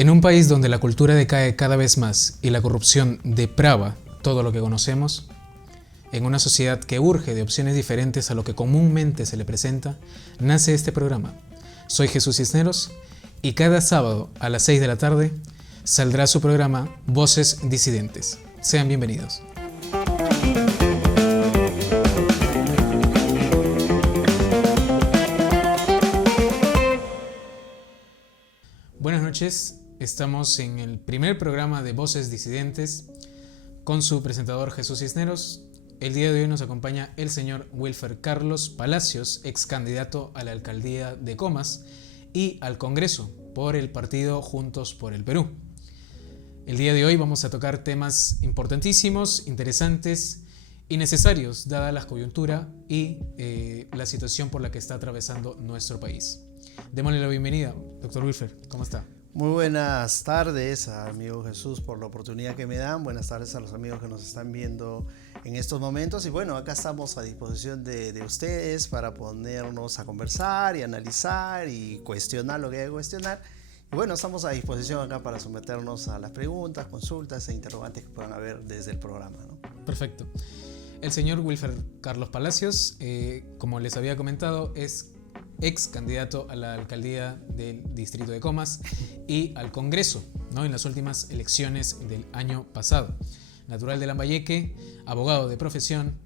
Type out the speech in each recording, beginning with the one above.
En un país donde la cultura decae cada vez más y la corrupción deprava todo lo que conocemos, en una sociedad que urge de opciones diferentes a lo que comúnmente se le presenta, nace este programa. Soy Jesús Cisneros y cada sábado a las 6 de la tarde saldrá su programa Voces Disidentes. Sean bienvenidos. Buenas noches, estamos en el primer programa de Voces Disidentes con su presentador Jesús Cisneros. El día de hoy nos acompaña el señor Wilfer Carlos Palacios, ex candidato a la alcaldía de Comas y al Congreso por el partido Juntos por el Perú. El día de hoy vamos a tocar temas importantísimos, interesantes y necesarios, dada la coyuntura y la situación por la que está atravesando nuestro país. Démosle la bienvenida, doctor Wilfer, ¿cómo está? Muy buenas tardes, amigo Jesús, por la oportunidad que me dan. Buenas tardes a los amigos que nos están viendo en estos momentos. Y bueno, acá estamos a disposición de ustedes para ponernos a conversar y analizar y cuestionar lo que hay que cuestionar. Y bueno, estamos a disposición acá para someternos a las preguntas, consultas e interrogantes que puedan haber desde el programa, ¿no? Perfecto. El señor Wilfer Carlos Palacios, como les había comentado, es ex candidato a la alcaldía del distrito de Comas y al Congreso, ¿no?, en las últimas elecciones del año pasado. Natural de Lambayeque, abogado de profesión,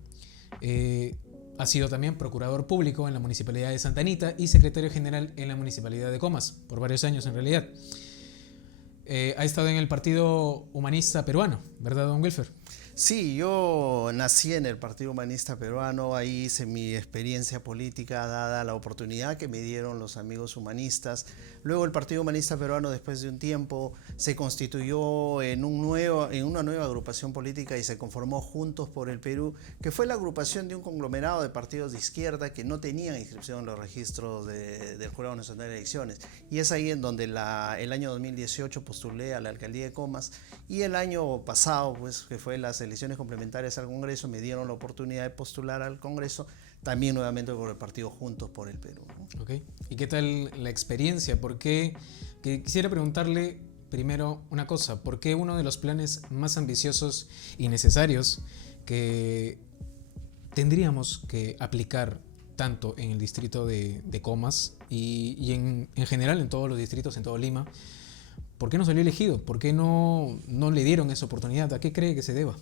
ha sido también procurador público en la municipalidad de Santa Anita y secretario general en la municipalidad de Comas, por varios años en realidad. Ha estado en el Partido Humanista Peruano, ¿verdad, don Wilfer? Sí, yo nací en el Partido Humanista Peruano, ahí hice mi experiencia política dada la oportunidad que me dieron los amigos humanistas. Luego el Partido Humanista Peruano, después de un tiempo, se constituyó en una nueva agrupación política y se conformó Juntos por el Perú, que fue la agrupación de un conglomerado de partidos de izquierda que no tenían inscripción en los registros del Jurado Nacional de Elecciones. Y es ahí en donde el año 2018 postulé a la alcaldía de Comas y el año pasado, pues, que fue las elecciones complementarias al Congreso, me dieron la oportunidad de postular al Congreso, también nuevamente por el partido Juntos por el Perú, ¿no? Ok. ¿Y qué tal la experiencia? Quisiera preguntarle primero una cosa. ¿Por qué uno de los planes más ambiciosos y necesarios que tendríamos que aplicar tanto en el distrito de Comas y en general en todos los distritos, en todo Lima, ¿por qué no salió elegido? ¿Por qué no le dieron esa oportunidad? ¿A qué cree que se deba?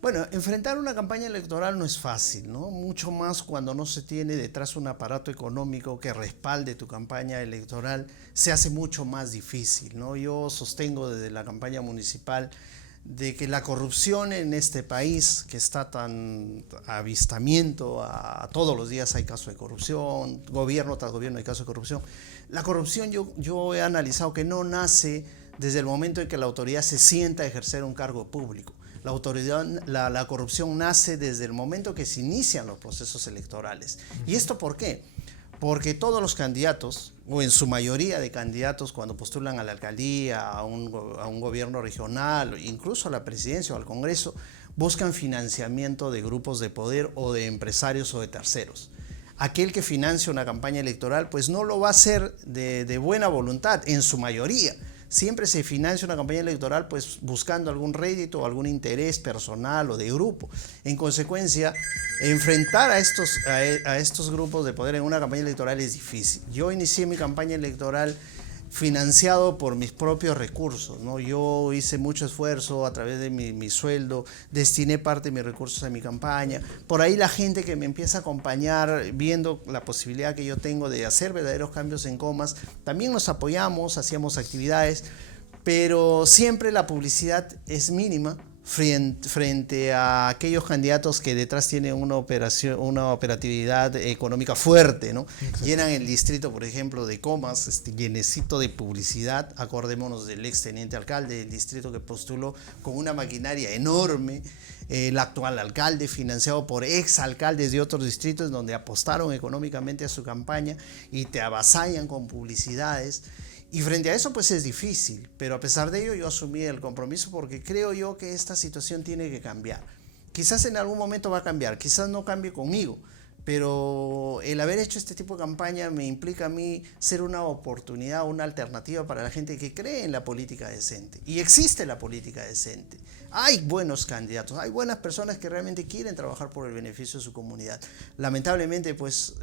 Bueno, enfrentar una campaña electoral no es fácil, ¿no? Mucho más cuando no se tiene detrás un aparato económico que respalde tu campaña electoral, se hace mucho más difícil, ¿no? Yo sostengo desde la campaña municipal de que la corrupción en este país, que está tan a avistamiento, a todos los días hay casos de corrupción, gobierno tras gobierno hay casos de corrupción. La corrupción yo he analizado que no nace desde el momento en que la autoridad se sienta a ejercer un cargo público. La corrupción nace desde el momento que se inician los procesos electorales. ¿Y esto por qué? Porque todos los candidatos, o en su mayoría de candidatos, cuando postulan a la alcaldía, a un gobierno regional, incluso a la presidencia o al Congreso, buscan financiamiento de grupos de poder o de empresarios o de terceros. Aquel que financia una campaña electoral, pues no lo va a hacer de buena voluntad, en su mayoría. Siempre se financia una campaña electoral pues buscando algún rédito o algún interés personal o de grupo. En consecuencia, enfrentar a estos grupos de poder en una campaña electoral es difícil. Yo inicié mi campaña electoral financiado por mis propios recursos, ¿no? Yo hice mucho esfuerzo a través de mi sueldo, destiné parte de mis recursos a mi campaña. Por ahí la gente que me empieza a acompañar, viendo la posibilidad que yo tengo de hacer verdaderos cambios en Comas, también nos apoyamos, hacíamos actividades, pero siempre la publicidad es mínima frente a aquellos candidatos que detrás tienen una operatividad económica fuerte, ¿no? Llenan el distrito, por ejemplo, de Comas, llenecito de publicidad. Acordémonos del ex teniente alcalde del distrito que postuló con una maquinaria enorme, el actual alcalde, financiado por ex alcaldes de otros distritos donde apostaron económicamente a su campaña y te avasallan con publicidades. Y frente a eso pues es difícil, pero a pesar de ello yo asumí el compromiso porque creo yo que esta situación tiene que cambiar. Quizás en algún momento va a cambiar, quizás no cambie conmigo, pero el haber hecho este tipo de campaña me implica a mí ser una oportunidad, una alternativa para la gente que cree en la política decente. Y existe la política decente. Hay buenos candidatos, hay buenas personas que realmente quieren trabajar por el beneficio de su comunidad. Lamentablemente, pues,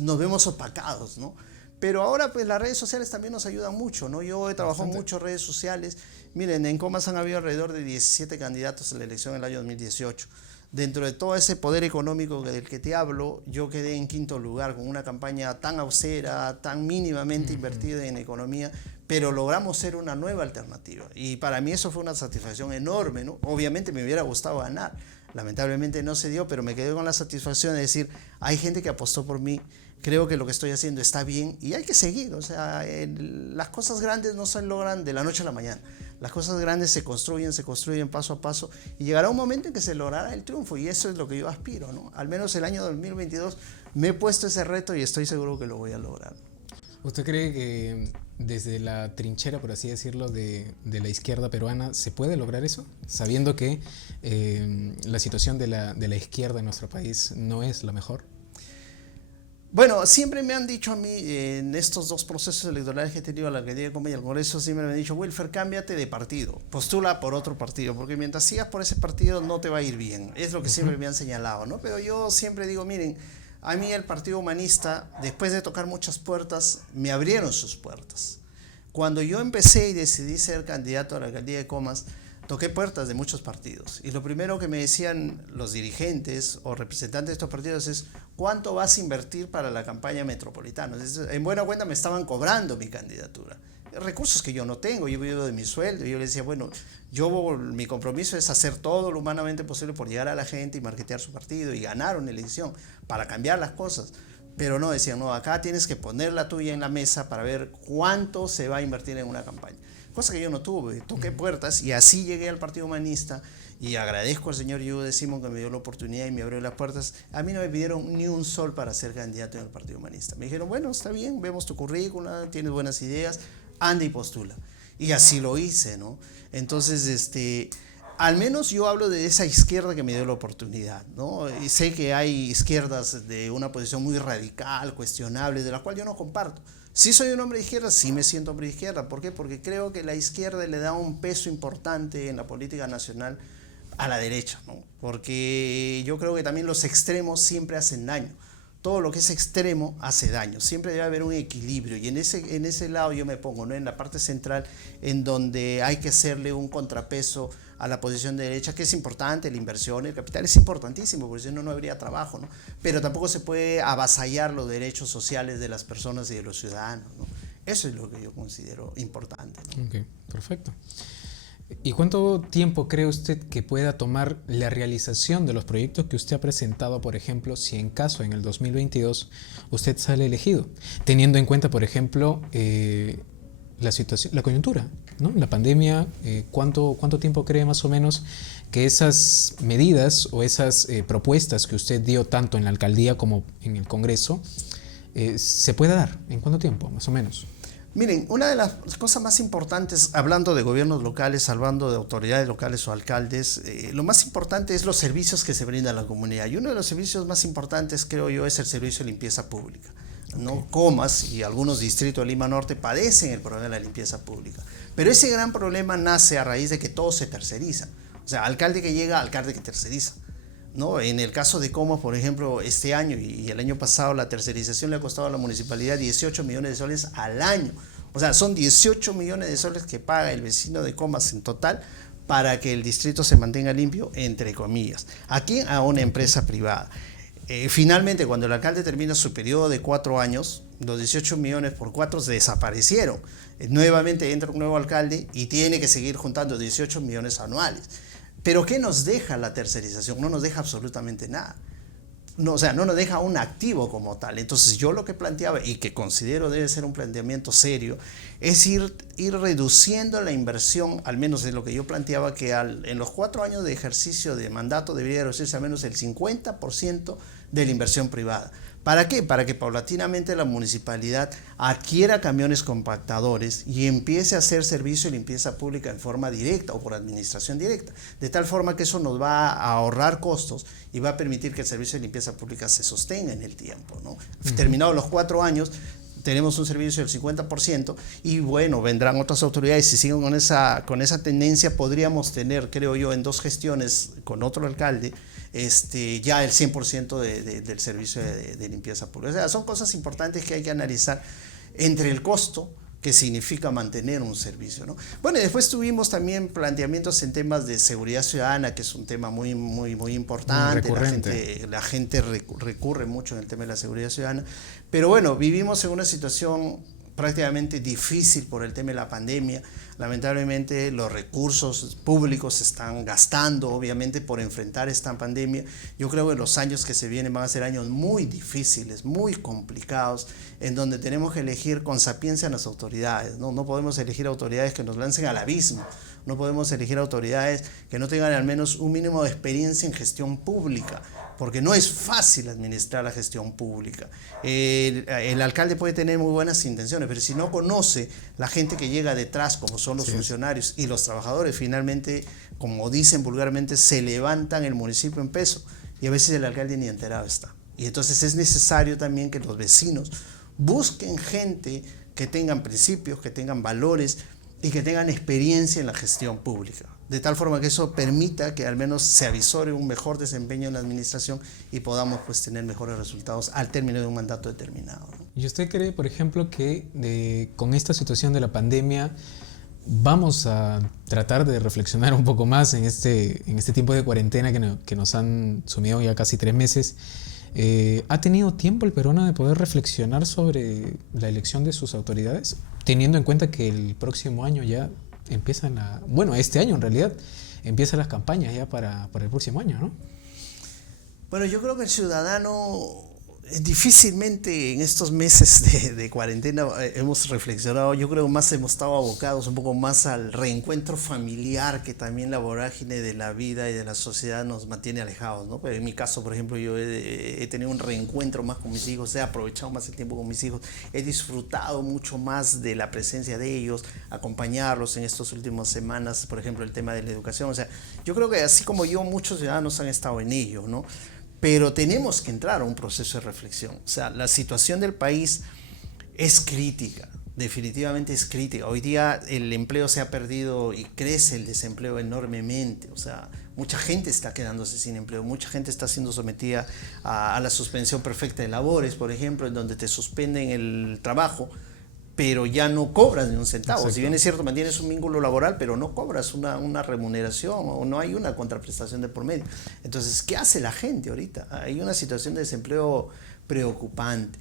nos vemos opacados, ¿no? Pero ahora, pues, las redes sociales también nos ayudan mucho, ¿no? Yo he trabajado mucho en redes sociales. Miren, en Comas han habido alrededor de 17 candidatos en la elección del año 2018. Dentro de todo ese poder económico del que te hablo, yo quedé en quinto lugar con una campaña tan austera, tan mínimamente invertida en economía, pero logramos ser una nueva alternativa. Y para mí eso fue una satisfacción enorme, ¿no? Obviamente me hubiera gustado ganar, lamentablemente no se dio, pero me quedé con la satisfacción de decir, hay gente que apostó por mí, creo que lo que estoy haciendo está bien y hay que seguir. O sea, las cosas grandes no se logran de la noche a la mañana. Las cosas grandes se construyen paso a paso y llegará un momento en que se logrará el triunfo y eso es lo que yo aspiro, ¿no? Al menos el año 2022 me he puesto ese reto y estoy seguro que lo voy a lograr. ¿Usted cree que desde la trinchera, por así decirlo, de la izquierda peruana, se puede lograr eso? Sabiendo que la situación de la izquierda en nuestro país no es la mejor. Bueno, siempre me han dicho a mí, en estos dos procesos electorales que he tenido, la alcaldía de Comas y el Congreso, siempre me han dicho, Wilfer, cámbiate de partido, postula por otro partido, porque mientras sigas por ese partido no te va a ir bien. Es lo que siempre me han señalado, ¿no? Pero yo siempre digo, miren, a mí el Partido Humanista, después de tocar muchas puertas, me abrieron sus puertas. Cuando yo empecé y decidí ser candidato a la alcaldía de Comas, toqué puertas de muchos partidos y lo primero que me decían los dirigentes o representantes de estos partidos es ¿cuánto vas a invertir para la campaña metropolitana? En buena cuenta me estaban cobrando mi candidatura. Recursos que yo no tengo, yo vivo de mi sueldo. Y yo les decía, bueno, mi compromiso es hacer todo lo humanamente posible por llegar a la gente y marketear su partido y ganar una elección para cambiar las cosas. Pero no, decían, no, acá tienes que poner la tuya en la mesa para ver cuánto se va a invertir en una campaña. Cosa que yo no tuve, toqué puertas y así llegué al Partido Humanista y agradezco al señor Yude de Simón que me dio la oportunidad y me abrió las puertas. A mí no me pidieron ni un sol para ser candidato en el Partido Humanista. Me dijeron, bueno, está bien, vemos tu currículum, tienes buenas ideas, anda y postula. Y así lo hice, ¿no? Entonces, al menos yo hablo de esa izquierda que me dio la oportunidad, ¿no? Y sé que hay izquierdas de una posición muy radical, cuestionable, de la cual yo no comparto. Sí soy un hombre de izquierda, sí me siento hombre de izquierda. ¿Por qué? Porque creo que la izquierda le da un peso importante en la política nacional a la derecha, ¿no? Porque yo creo que también los extremos siempre hacen daño. Todo lo que es extremo hace daño. Siempre debe haber un equilibrio y en ese lado yo me pongo, ¿no? En la parte central, en donde hay que hacerle un contrapeso a la posición de derecha, que es importante, la inversión, el capital es importantísimo, porque si no, no habría trabajo, ¿no? Pero tampoco se puede avasallar los derechos sociales de las personas y de los ciudadanos, ¿no? Eso es lo que yo considero importante, ¿no? Ok, perfecto. ¿Y cuánto tiempo cree usted que pueda tomar la realización de los proyectos que usted ha presentado, por ejemplo, si en caso en el 2022 usted sale elegido? Teniendo en cuenta, por ejemplo, la situación, la coyuntura, ¿no? La pandemia, ¿cuánto tiempo cree más o menos que esas medidas o esas propuestas que usted dio tanto en la alcaldía como en el Congreso se pueda dar? ¿En cuánto tiempo, más o menos? Miren, una de las cosas más importantes, hablando de gobiernos locales, hablando de autoridades locales o alcaldes, lo más importante es los servicios que se brindan a la comunidad. Y uno de los servicios más importantes, creo yo, es el servicio de limpieza pública, ¿no? Okay. Comas y algunos distritos de Lima Norte padecen el problema de la limpieza pública. Pero ese gran problema nace a raíz de que todo se terceriza. O sea, alcalde que llega, alcalde que terceriza, ¿no? En el caso de Comas, por ejemplo, este año y el año pasado, la tercerización le ha costado a la municipalidad 18 millones de soles al año. O sea, son 18 millones de soles que paga el vecino de Comas en total para que el distrito se mantenga limpio, entre comillas. Aquí a una empresa privada. Finalmente, cuando el alcalde termina su periodo de 4 años, los 18 millones por 4 se desaparecieron. Nuevamente entra un nuevo alcalde y tiene que seguir juntando 18 millones anuales. Pero ¿qué nos deja la tercerización? No nos deja absolutamente nada. No, o sea, no nos deja un activo como tal. Entonces yo lo que planteaba, y que considero debe ser un planteamiento serio, es ir reduciendo la inversión, al menos es lo que yo planteaba, que en los 4 años de ejercicio de mandato debería reducirse al menos el 50% de la inversión privada. ¿Para qué? Para que paulatinamente la municipalidad adquiera camiones compactadores y empiece a hacer servicio de limpieza pública en forma directa o por administración directa, de tal forma que eso nos va a ahorrar costos y va a permitir que el servicio de limpieza pública se sostenga en el tiempo, ¿no? Terminados los 4 años, tenemos un servicio del 50% y bueno, vendrán otras autoridades. Si siguen con esa tendencia, podríamos tener, creo yo, en 2 gestiones con otro alcalde, ya el 100% del servicio de limpieza pública. O sea, son cosas importantes que hay que analizar entre el costo que significa mantener un servicio, ¿no? Bueno, y después tuvimos también planteamientos en temas de seguridad ciudadana, que es un tema muy importante. La gente recurre mucho en el tema de la seguridad ciudadana. Pero bueno, vivimos en una situación prácticamente difícil por el tema de la pandemia. Lamentablemente los recursos públicos se están gastando, obviamente, por enfrentar esta pandemia. Yo creo que los años que se vienen van a ser años muy difíciles, muy complicados, en donde tenemos que elegir con sapiencia a las autoridades, ¿no? No podemos elegir autoridades que nos lancen al abismo. No podemos elegir autoridades que no tengan al menos un mínimo de experiencia en gestión pública, porque no es fácil administrar la gestión pública. El alcalde puede tener muy buenas intenciones, pero si no conoce la gente que llega detrás, como son los funcionarios y los trabajadores, finalmente, como dicen vulgarmente, se levantan el municipio en peso y a veces el alcalde ni enterado está. Y entonces es necesario también que los vecinos busquen gente que tengan principios, que tengan valores y que tengan experiencia en la gestión pública, de tal forma que eso permita que al menos se avisore un mejor desempeño en la administración y podamos pues tener mejores resultados al término de un mandato determinado, ¿no? ¿Y usted cree, por ejemplo, que con esta situación de la pandemia vamos a tratar de reflexionar un poco más en este tiempo de cuarentena que nos han sumido ya casi 3 meses? ¿Ha tenido tiempo el peruano de poder reflexionar sobre la elección de sus autoridades? Teniendo en cuenta que el próximo año ya empiezan este año en realidad, empiezan las campañas ya para el próximo año, ¿no? Bueno, yo creo que el ciudadano difícilmente en estos meses de cuarentena hemos reflexionado. Yo creo más hemos estado abocados un poco más al reencuentro familiar, que también la vorágine de la vida y de la sociedad nos mantiene alejados, ¿no? Pero en mi caso, por ejemplo, yo he tenido un reencuentro más con mis hijos, he aprovechado más el tiempo con mis hijos, he disfrutado mucho más de la presencia de ellos, acompañarlos en estas últimas semanas, por ejemplo, el tema de la educación. O sea, yo creo que así como yo, muchos ciudadanos han estado en ello, ¿no? Pero tenemos que entrar a un proceso de reflexión. O sea, la situación del país es crítica, definitivamente es crítica. Hoy día el empleo se ha perdido y crece el desempleo enormemente. O sea, mucha gente está quedándose sin empleo, mucha gente está siendo sometida a la suspensión perfecta de labores, por ejemplo, en donde te suspenden el trabajo, pero ya no cobras ni un centavo. Exacto. Si bien es cierto, mantienes un vínculo laboral, pero no cobras una remuneración o no hay una contraprestación de por medio. Entonces, ¿qué hace la gente ahorita? Hay una situación de desempleo preocupante.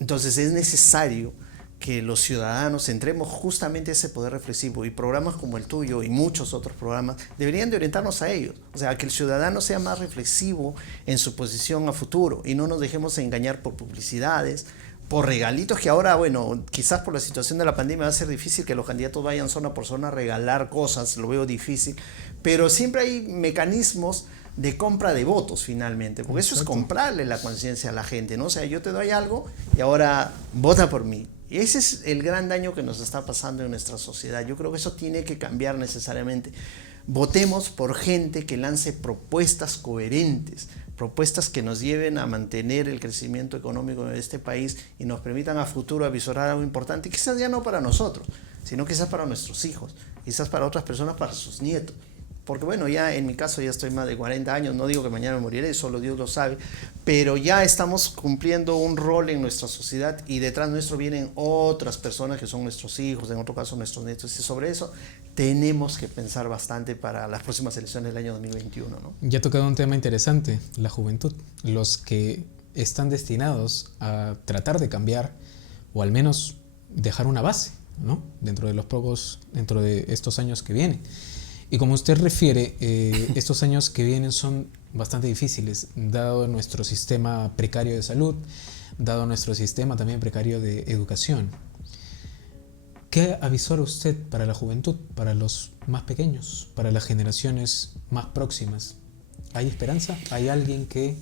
Entonces, es necesario que los ciudadanos entremos justamente a ese poder reflexivo, y programas como el tuyo y muchos otros programas deberían de orientarnos a ellos. O sea, que el ciudadano sea más reflexivo en su posición a futuro y no nos dejemos engañar por publicidades, por regalitos, que ahora, bueno, quizás por la situación de la pandemia va a ser difícil que los candidatos vayan zona por zona a regalar cosas, lo veo difícil, pero siempre hay mecanismos de compra de votos finalmente, porque eso es comprarle la conciencia a la gente, ¿no? O sea, yo te doy algo y ahora vota por mí. Y ese es el gran daño que nos está pasando en nuestra sociedad. Yo creo que eso tiene que cambiar necesariamente. Votemos por gente que lance propuestas coherentes, propuestas que nos lleven a mantener el crecimiento económico de este país y nos permitan a futuro avisorar algo importante, quizás ya no para nosotros, sino quizás para nuestros hijos, quizás para otras personas, para sus nietos. Porque bueno, ya en mi caso ya estoy más de 40 años, no digo que mañana me moriré, solo Dios lo sabe, pero ya estamos cumpliendo un rol en nuestra sociedad y detrás nuestro vienen otras personas que son nuestros hijos, en otro caso nuestros nietos, y sobre eso tenemos que pensar bastante para las próximas elecciones del año 2021, ¿no? Ya ha tocado un tema interesante, la juventud, los que están destinados a tratar de cambiar o al menos dejar una base, ¿no? Dentro de estos años que vienen. Y como usted refiere, estos años que vienen son bastante difíciles, dado nuestro sistema precario de salud, dado nuestro sistema también precario de educación. ¿Qué avisora usted para la juventud, para los más pequeños, para las generaciones más próximas? ¿Hay esperanza? ¿Hay alguien que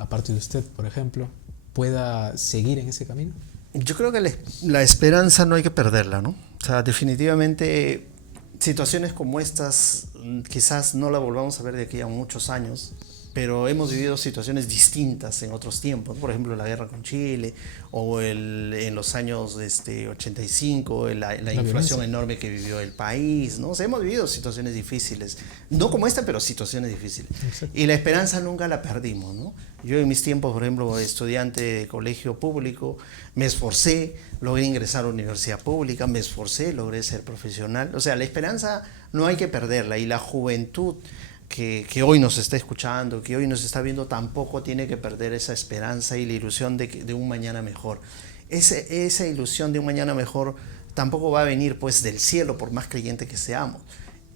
aparte de usted, por ejemplo, pueda seguir en ese camino? Yo creo que la esperanza no hay que perderla, ¿no? O sea, definitivamente situaciones como estas quizás no la volvamos a ver de aquí a muchos años, pero hemos vivido situaciones distintas en otros tiempos, por ejemplo la guerra con Chile o en los años 85, la inflación violencia enorme que vivió el país, ¿no? O sea, hemos vivido situaciones difíciles, no como esta, pero situaciones difíciles. Exacto. Y la esperanza nunca la perdimos, ¿no? Yo en mis tiempos, por ejemplo, estudiante de colegio público, me esforcé, logré ingresar a la universidad pública, me esforcé, logré ser profesional. O sea, la esperanza no hay que perderla, y la juventud que hoy nos está escuchando, que hoy nos está viendo, tampoco tiene que perder esa esperanza y la ilusión de un mañana mejor. Esa ilusión de un mañana mejor tampoco va a venir pues del cielo, por más creyente que seamos.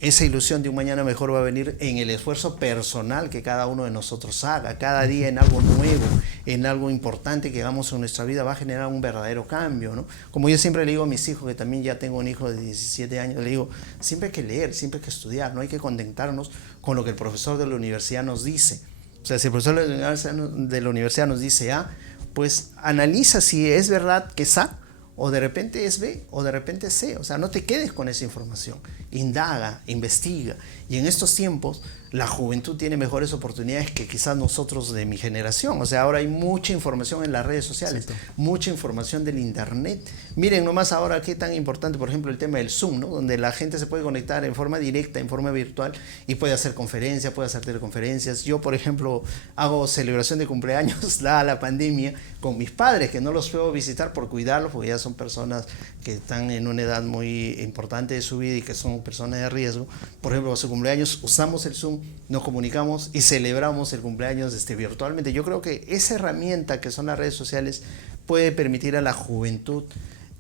Esa ilusión de un mañana mejor va a venir en el esfuerzo personal que cada uno de nosotros haga, cada día en algo nuevo, en algo importante que hagamos en nuestra vida, va a generar un verdadero cambio, ¿no? Como yo siempre le digo a mis hijos, que también ya tengo un hijo de 17 años, le digo, siempre hay que leer, siempre hay que estudiar, no hay que contentarnos con lo que el profesor de la universidad nos dice. O sea, si el profesor de la universidad nos dice A, pues analiza si es verdad que es A, o de repente es B, o de repente es C. O sea, no te quedes con esa información. Indaga, investiga. Y en estos tiempos, la juventud tiene mejores oportunidades que quizás nosotros de mi generación. O sea, ahora hay mucha información en las redes sociales, sí, mucha información del internet. Miren nomás ahora qué tan importante, por ejemplo, el tema del Zoom, ¿no? Donde la gente se puede conectar en forma directa, en forma virtual, y puede hacer conferencias, puede hacer teleconferencias. Yo, por ejemplo, hago celebración de cumpleaños, dada la pandemia, con mis padres, que no los puedo visitar por cuidarlos, porque ya son personas que están en una edad muy importante de su vida y que son personas de riesgo. Por ejemplo, su cumpleaños, usamos el Zoom, nos comunicamos y celebramos el cumpleaños virtualmente. Yo creo que esa herramienta que son las redes sociales puede permitir a la juventud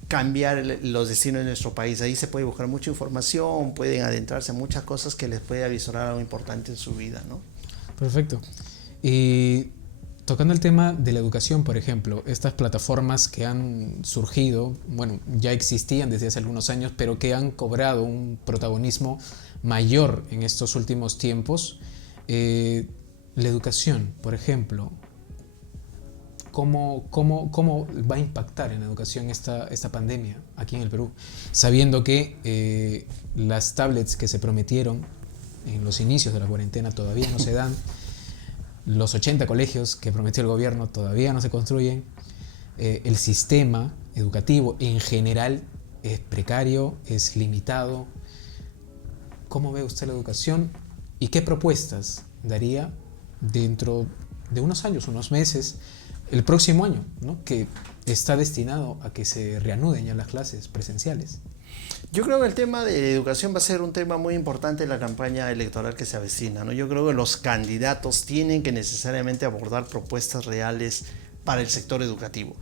cambiar los destinos de nuestro país. Ahí se puede buscar mucha información, pueden adentrarse en muchas cosas que les puede avisorar algo importante en su vida, ¿no? Perfecto. Y tocando el tema de la educación, por ejemplo, estas plataformas que han surgido, bueno, ya existían desde hace algunos años, pero que han cobrado un protagonismo mayor en estos últimos tiempos. La educación, por ejemplo, ¿cómo va a impactar en la educación esta pandemia aquí en el Perú? Sabiendo que las tablets que se prometieron en los inicios de la cuarentena todavía no se dan, los 80 colegios que prometió el gobierno todavía no se construyen, el sistema educativo en general es precario, es limitado. ¿Cómo ve usted la educación y qué propuestas daría dentro de unos años, unos meses, el próximo año, ¿no? Que está destinado a que se reanuden ya las clases presenciales? Yo creo que el tema de educación va a ser un tema muy importante en la campaña electoral que se avecina, ¿no? Yo creo que los candidatos tienen que necesariamente abordar propuestas reales para el sector educativo.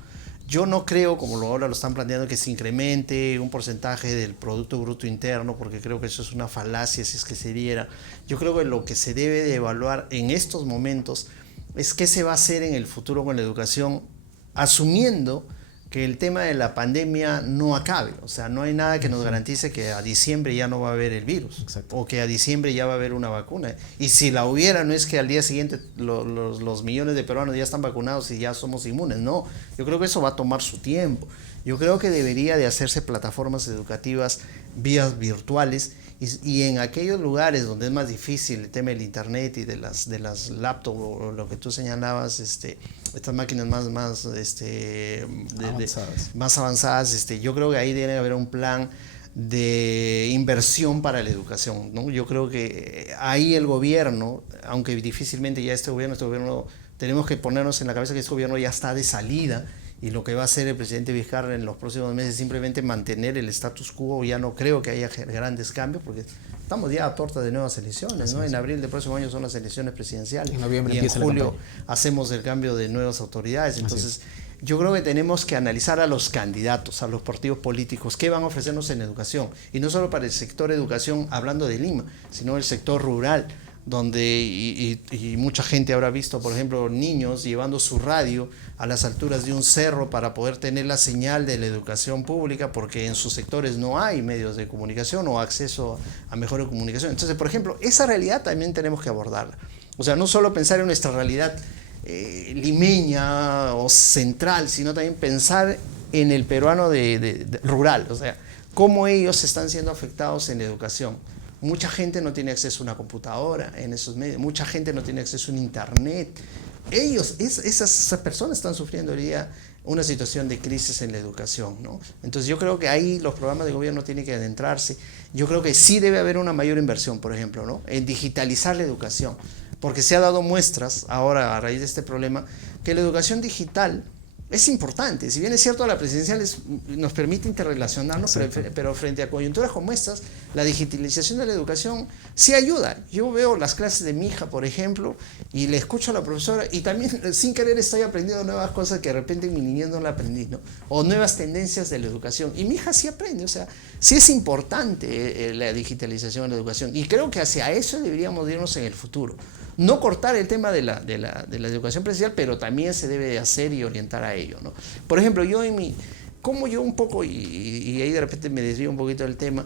Yo no creo, como ahora lo están planteando, que se incremente un porcentaje del Producto Bruto Interno, porque creo que eso es una falacia si es que se diera. Yo creo que lo que se debe de evaluar en estos momentos es qué se va a hacer en el futuro con la educación, asumiendo que el tema de la pandemia no acabe. O sea, no hay nada que nos garantice que a diciembre ya no va a haber el virus. Exacto. O que a diciembre ya va a haber una vacuna. Y si la hubiera, no es que al día siguiente los millones de peruanos ya están vacunados y ya somos inmunes. No, yo creo que eso va a tomar su tiempo. Yo creo que debería de hacerse plataformas educativas, vías virtuales, y en aquellos lugares donde es más difícil el tema del internet y de las laptops o lo que tú señalabas, estas máquinas más avanzadas, yo creo que ahí debe haber un plan de inversión para la educación, ¿no? Yo creo que ahí el gobierno, aunque difícilmente ya este gobierno, tenemos que ponernos en la cabeza que este gobierno ya está de salida. Y lo que va a hacer el presidente Vizcarra en los próximos meses es simplemente mantener el status quo. Ya no creo que haya grandes cambios, porque estamos ya a puerta de nuevas elecciones, ¿no? En abril del próximo año son las elecciones presidenciales. En noviembre y en julio hacemos el cambio de nuevas autoridades. Entonces, yo creo que tenemos que analizar a los candidatos, a los partidos políticos, qué van a ofrecernos en educación. Y no solo para el sector educación, hablando de Lima, sino el sector rural, donde y mucha gente habrá visto, por ejemplo, niños llevando su radio a las alturas de un cerro para poder tener la señal de la educación pública, porque en sus sectores no hay medios de comunicación o acceso a mejor comunicación. Entonces, por ejemplo, esa realidad también tenemos que abordarla. O sea, no solo pensar en nuestra realidad limeña o central, sino también pensar en el peruano de rural, o sea, cómo ellos están siendo afectados en la educación. Mucha gente no tiene acceso a una computadora en esos medios, mucha gente no tiene acceso a un internet. Esas personas están sufriendo hoy día una situación de crisis en la educación, ¿no? Entonces yo creo que ahí los programas de gobierno tienen que adentrarse. Yo creo que sí debe haber una mayor inversión, por ejemplo, ¿no?, en digitalizar la educación, porque se ha dado muestras ahora a raíz de este problema que la educación digital es importante. Si bien es cierto, la presidencial nos permite interrelacionarnos, pero frente a coyunturas como estas, la digitalización de la educación sí ayuda. Yo veo las clases de mi hija, por ejemplo, y le escucho a la profesora y también sin querer estoy aprendiendo nuevas cosas que de repente en mi niñez no la aprendí, ¿no? O nuevas tendencias de la educación. Y mi hija sí aprende, o sea, sí es importante la digitalización de la educación. Y creo que hacia eso deberíamos irnos en el futuro. No cortar el tema de la educación presencial, pero también se debe hacer y orientar a ello, ¿no? Por ejemplo, como yo un poco, y ahí de repente me desvío un poquito del tema,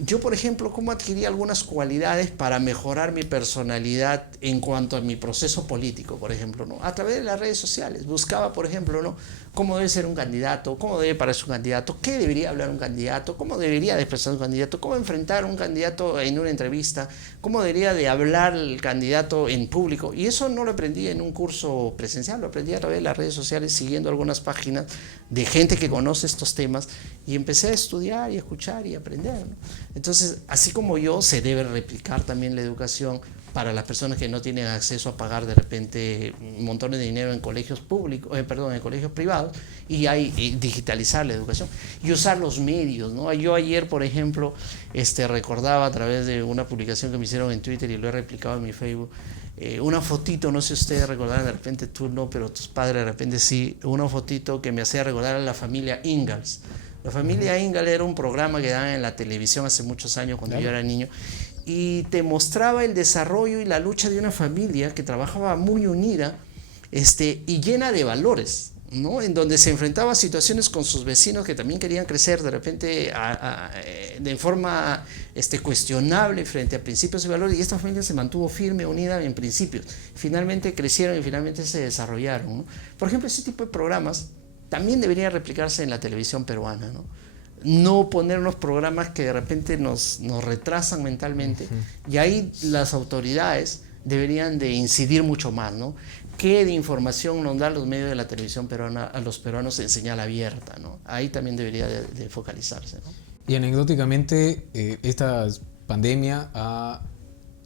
yo, por ejemplo, cómo adquirí algunas cualidades para mejorar mi personalidad en cuanto a mi proceso político, por ejemplo, ¿no? A través de las redes sociales. Buscaba, por ejemplo, ¿no?, cómo debe ser un candidato, cómo debe pararse un candidato, qué debería hablar un candidato, cómo debería expresar un candidato, cómo enfrentar a un candidato en una entrevista, cómo debería de hablar el candidato en público. Y eso no lo aprendí en un curso presencial, lo aprendí a través de las redes sociales, siguiendo algunas páginas de gente que conoce estos temas, y empecé a estudiar y a escuchar y a aprender, ¿no? Entonces, así como yo, se debe replicar también la educación para las personas que no tienen acceso a pagar de repente montones de dinero en colegios públicos, en colegios privados, y digitalizar la educación y usar los medios, ¿no? Yo ayer, por ejemplo, recordaba a través de una publicación que me hicieron en Twitter y lo he replicado en mi Facebook, una fotito, no sé si ustedes recordarán, de repente tú no, pero tus padres de repente sí, una fotito que me hacía recordar a la familia Ingalls. La familia Ingalls era un programa que daban en la televisión hace muchos años cuando yo era niño, y te mostraba el desarrollo y la lucha de una familia que trabajaba muy unida, y llena de valores, ¿no?, en donde se enfrentaba a situaciones con sus vecinos que también querían crecer de repente de forma cuestionable frente a principios y valores, y esta familia se mantuvo firme, unida en principios. Finalmente crecieron y finalmente se desarrollaron, ¿no? Por ejemplo, ese tipo de programas también debería replicarse en la televisión peruana, ¿no? No poner unos programas que de repente nos retrasan mentalmente, y ahí las autoridades deberían de incidir mucho más, ¿no? ¿Qué de información nos dan los medios de la televisión peruana a los peruanos en señal abierta, ¿no? Ahí también debería de focalizarse, ¿no? Y anecdóticamente, esta pandemia ha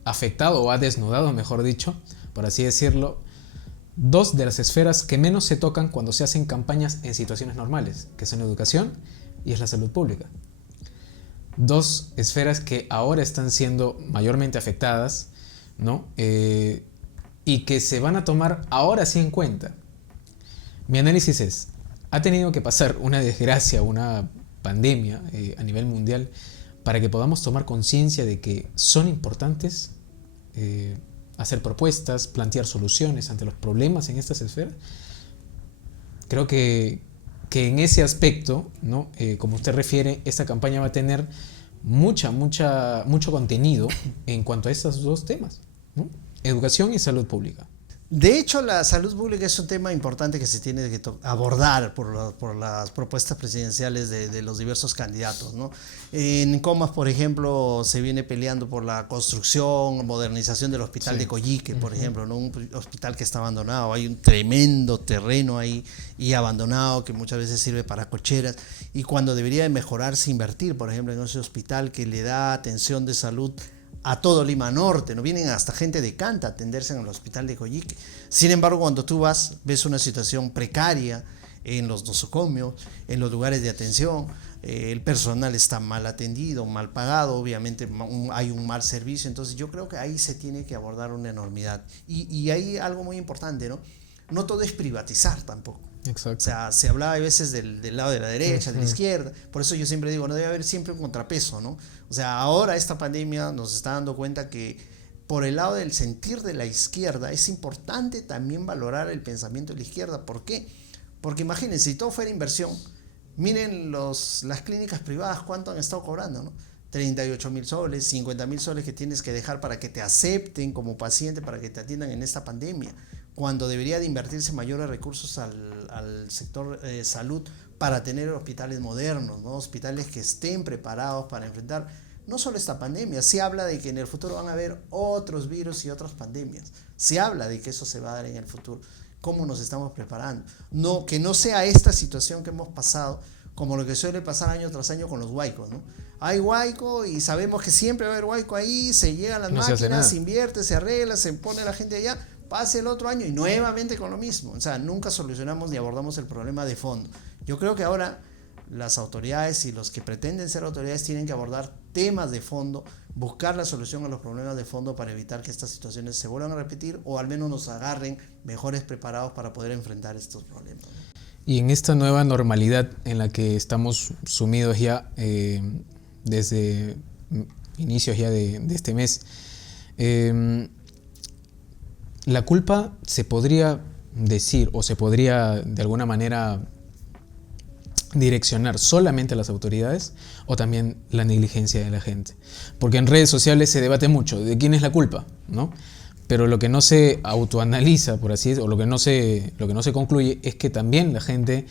afectado o ha desnudado, mejor dicho, por así decirlo, dos de las esferas que menos se tocan cuando se hacen campañas en situaciones normales, que son la educación y es la salud pública. Dos esferas que ahora están siendo mayormente afectadas, ¿no? Y que se van a tomar ahora sí en cuenta. Mi análisis es, ha tenido que pasar una desgracia, una pandemia a nivel mundial para que podamos tomar conciencia de que son importantes hacer propuestas, plantear soluciones ante los problemas en estas esferas. Creo que en ese aspecto, ¿no? Como usted refiere, esta campaña va a tener mucho contenido en cuanto a estos dos temas, ¿no? Educación y salud pública. De hecho, la salud pública es un tema importante que se tiene que abordar por las propuestas presidenciales de los diversos candidatos, ¿no? En Comas, por ejemplo, se viene peleando por la construcción, modernización del hospital de Coyique, por ejemplo, ¿no? Un hospital que está abandonado. Hay un tremendo terreno ahí y abandonado que muchas veces sirve para cocheras, y cuando debería de mejorarse, invertir, por ejemplo, en ese hospital que le da atención de salud a todo Lima Norte, no vienen hasta gente de Canta a atenderse en el hospital de Coyique. Sin embargo, cuando tú ves una situación precaria en los nosocomios, en los lugares de atención, el personal está mal atendido, mal pagado, obviamente hay un mal servicio. Entonces yo creo que ahí se tiene que abordar una enormidad. Y hay algo muy importante, ¿no? No todo es privatizar tampoco. Exacto. O sea, se hablaba a veces del lado de la derecha, de la izquierda. Por eso yo siempre digo, no debe haber siempre un contrapeso, ¿no? O sea, ahora esta pandemia nos está dando cuenta que por el lado del sentir de la izquierda es importante también valorar el pensamiento de la izquierda. ¿Por qué? Porque imagínense, si todo fuera inversión, miren las clínicas privadas cuánto han estado cobrando, ¿no? 38.000 soles, 50.000 soles que tienes que dejar para que te acepten como paciente, para que te atiendan en esta pandemia. cuando debería de invertirse mayores recursos al sector salud para tener hospitales modernos, ¿no? Hospitales que estén preparados para enfrentar no solo esta pandemia. Se habla de que en el futuro van a haber otros virus y otras pandemias. Se habla de que eso se va a dar en el futuro. ¿Cómo nos estamos preparando? No, que no sea esta situación que hemos pasado como lo que suele pasar año tras año con los huaicos, ¿no? Hay huaico y sabemos que siempre va a haber huaico ahí, se llegan las máquinas, se invierte, se arregla, se pone la gente allá, pase el otro año y nuevamente con lo mismo. O sea, nunca solucionamos ni abordamos el problema de fondo. Yo creo que ahora las autoridades y los que pretenden ser autoridades tienen que abordar temas de fondo, buscar la solución a los problemas de fondo para evitar que estas situaciones se vuelvan a repetir o al menos nos agarren mejores preparados para poder enfrentar estos problemas. Y en esta nueva normalidad en la que estamos sumidos ya desde inicios ya de este mes, la culpa se podría decir o se podría de alguna manera direccionar solamente a las autoridades o también la negligencia de la gente. Porque en redes sociales se debate mucho de quién es la culpa, ¿no? Pero lo que no se autoanaliza, por así decirlo, o lo que no se concluye es que también la gente,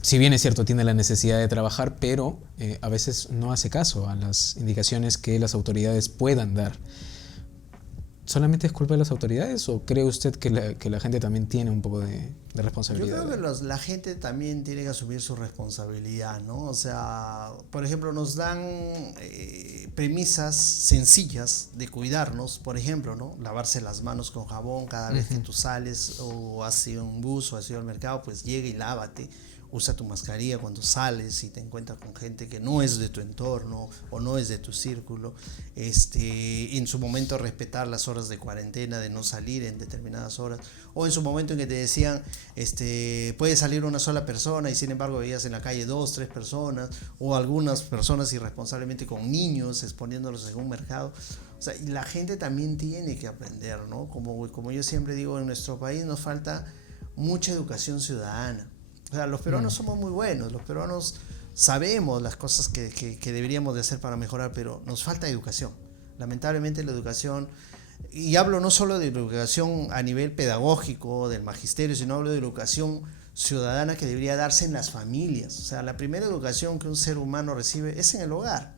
si bien es cierto, tiene la necesidad de trabajar, pero a veces no hace caso a las indicaciones que las autoridades puedan dar. ¿Solamente es culpa de las autoridades o cree usted que la gente también tiene un poco de responsabilidad? Yo creo que la gente también tiene que asumir su responsabilidad, ¿no? O sea, por ejemplo, nos dan premisas sencillas de cuidarnos, por ejemplo, ¿no? Lavarse las manos con jabón cada vez que tú sales o has ido a un bus o has ido al mercado, pues llega y lávate. Usa tu mascarilla cuando sales y te encuentras con gente que no es de tu entorno o no es de tu círculo. En su momento respetar las horas de cuarentena, de no salir en determinadas horas. O en su momento en que te decían, puede salir una sola persona y sin embargo veías en la calle 2, 3 personas. O algunas personas irresponsablemente con niños exponiéndolos en un mercado. O sea, y la gente también tiene que aprender, ¿no? Como yo siempre digo, en nuestro país nos falta mucha educación ciudadana. O sea, los peruanos somos muy buenos, los peruanos sabemos las cosas que deberíamos de hacer para mejorar, pero nos falta educación. Lamentablemente la educación, y hablo no solo de educación a nivel pedagógico, del magisterio, sino hablo de educación ciudadana que debería darse en las familias. O sea, la primera educación que un ser humano recibe es en el hogar.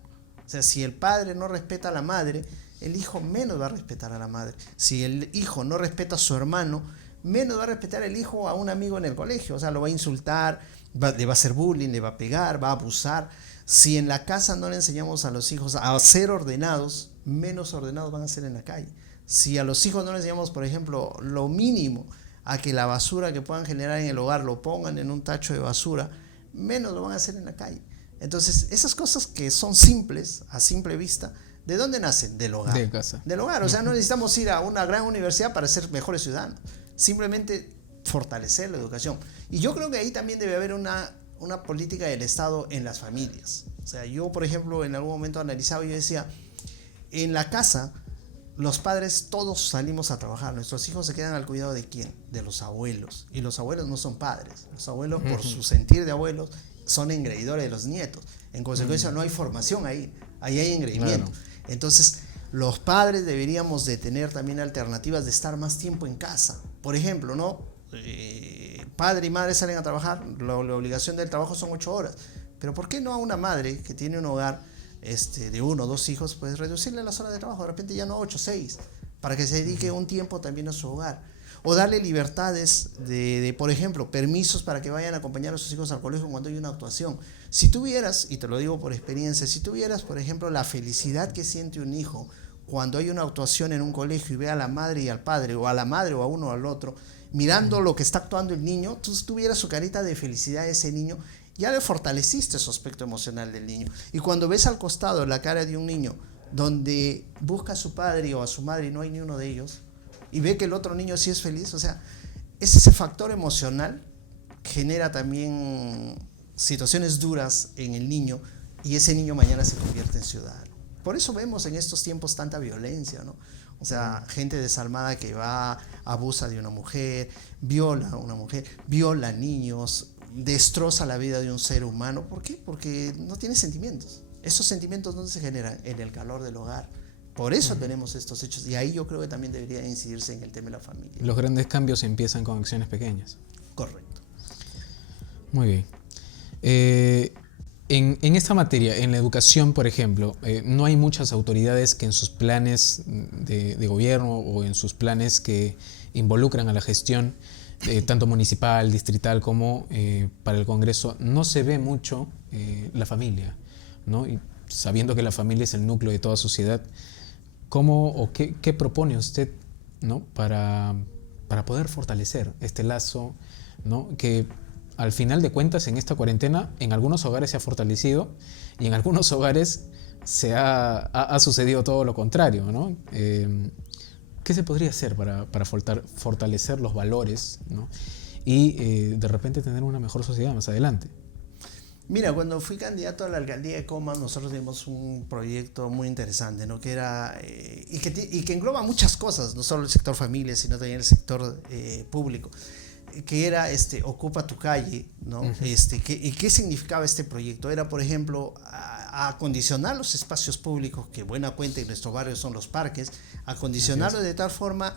O sea, si el padre no respeta a la madre, el hijo menos va a respetar a la madre. Si el hijo no respeta a su hermano, menos va a respetar el hijo a un amigo en el colegio. O sea, lo va a insultar, le va a hacer bullying, le va a pegar, va a abusar. Si en la casa no le enseñamos a los hijos a ser ordenados, menos ordenados van a ser en la calle. Si a los hijos no les enseñamos, por ejemplo, lo mínimo, a que la basura que puedan generar en el hogar lo pongan en un tacho de basura, menos lo van a hacer en la calle. Entonces, esas cosas que son simples, a simple vista, ¿de dónde nacen? Del hogar. De casa. Del hogar. O sea, no necesitamos ir a una gran universidad para ser mejores ciudadanos. Simplemente fortalecer la educación. Y yo creo que ahí también debe haber una política del Estado en las familias. O sea, yo, por ejemplo, en algún momento analizaba y yo decía, en la casa, los padres todos salimos a trabajar. Nuestros hijos se quedan al cuidado ¿de quién? De los abuelos. Y los abuelos no son padres. Los abuelos, por su sentir de abuelos, son engreidores de los nietos. En consecuencia, no hay formación ahí. Ahí hay engreimiento. Claro. Entonces, los padres deberíamos de tener también alternativas de estar más tiempo en casa. Por ejemplo, ¿no? Padre y madre salen a trabajar, la obligación del trabajo son 8 horas. Pero ¿por qué no a una madre que tiene un hogar de 1 o 2 hijos, pues reducirle las horas de trabajo? De repente ya no 8, 6, para que se dedique un tiempo también a su hogar. O darle libertades por ejemplo, permisos para que vayan a acompañar a sus hijos al colegio cuando hay una actuación. Si tuvieras, y te lo digo por experiencia, si tuvieras, por ejemplo, la felicidad que siente un hijo cuando hay una actuación en un colegio y ve a la madre y al padre, o a la madre o a uno o al otro, mirando lo que está actuando el niño, tú tuvieras su carita de felicidad a ese niño, ya le fortaleciste su aspecto emocional del niño. Y cuando ves al costado la cara de un niño donde busca a su padre o a su madre y no hay ni uno de ellos, y ve que el otro niño sí es feliz, o sea, ese factor emocional genera también situaciones duras en el niño y ese niño mañana se convierte en ciudadano. Por eso vemos en estos tiempos tanta violencia, ¿no? O sea, gente desalmada que va, abusa de una mujer, viola a una mujer, viola niños, destroza la vida de un ser humano. ¿Por qué? Porque no tiene sentimientos. Esos sentimientos, ¿dónde se generan? En el calor del hogar. Por eso tenemos estos hechos. Y ahí yo creo que también debería incidirse en el tema de la familia. Los grandes cambios empiezan con acciones pequeñas. Correcto. Muy bien. En esta materia, en la educación, por ejemplo, no hay muchas autoridades que en sus planes de gobierno o en sus planes que involucran a la gestión, tanto municipal, distrital como para el Congreso, no se ve mucho la familia, ¿no? Y sabiendo que la familia es el núcleo de toda sociedad, ¿cómo o qué propone usted, ¿no? para poder fortalecer este lazo, ¿no? Que al final de cuentas en esta cuarentena en algunos hogares se ha fortalecido y en algunos hogares ha sucedido todo lo contrario, ¿no? ¿Qué se podría hacer para fortalecer los valores, ¿no? Y de repente tener una mejor sociedad más adelante? Mira, cuando fui candidato a la alcaldía de Comas, nosotros tuvimos un proyecto muy interesante, ¿no? Que era, y que engloba muchas cosas, no solo el sector familia, sino también el sector público, que era Ocupa tu calle, ¿no? Uh-huh. ¿Y qué significaba este proyecto? Era, por ejemplo, a acondicionar los espacios públicos, que buena cuenta en nuestro barrio son los parques, acondicionarlos de tal forma